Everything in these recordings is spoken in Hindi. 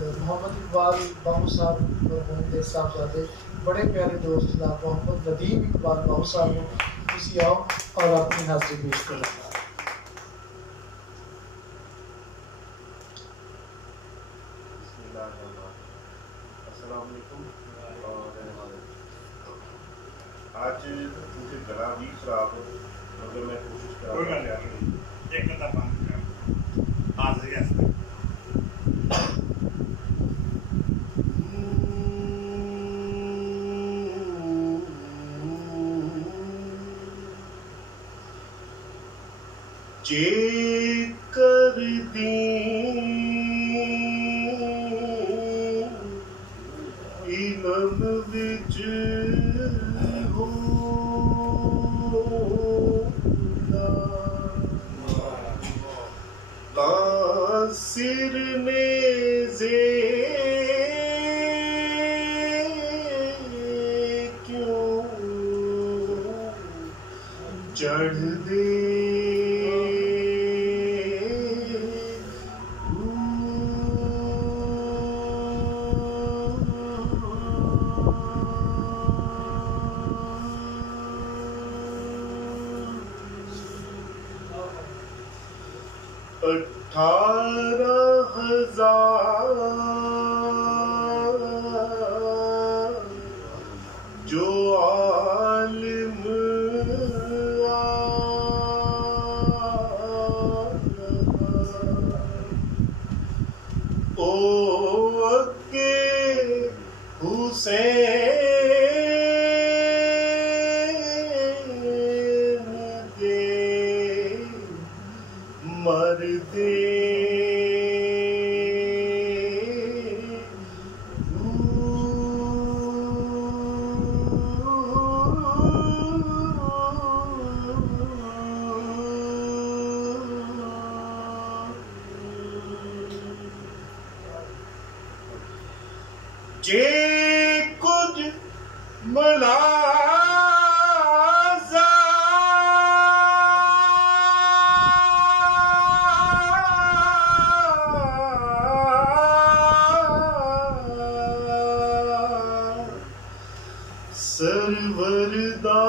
मोहम्मद इकबाल बाबू साहब होंगे साहबजादे, बड़े प्यारे दोस्त जनाब मोहम्मद नदीम इकबाल बाबू साहब को किसी आओ और अपनी हाजिरी पेश करें। आज मुझे गला भी खराब हो, मगर मैं कोशिश कर रहा हूँ एक दफा जे कर दी इलम विच हो सिर ने जे क्यों चढ़ दे अठारह हजार जो आलिम ओ अके हुसैन दे मर दे जे कुछ मुलाज़ा सरवरदा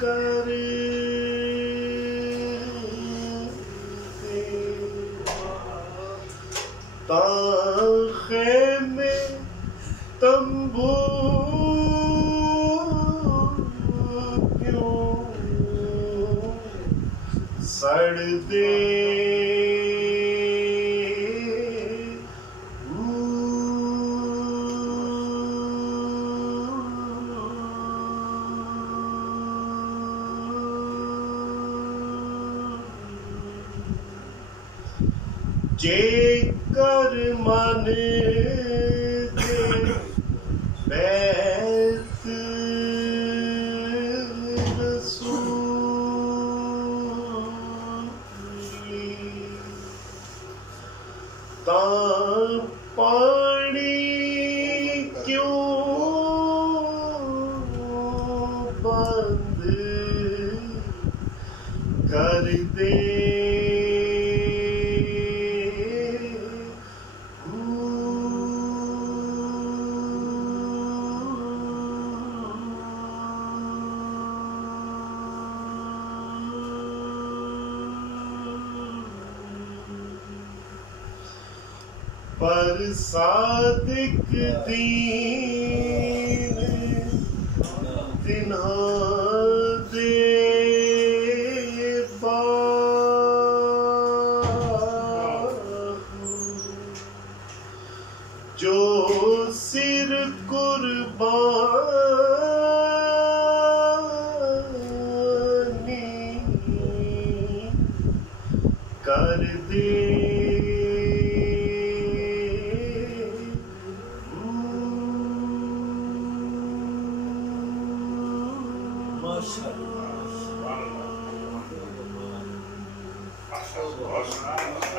कर ताखे में तंबू क्यों सड़ दे जे कर मन दे बैत रसूली तां पानी क्यों बंद कर दे पर सादिक दीन तिन्हा दे जो सिर कुर्बानी कर दे Maşallah.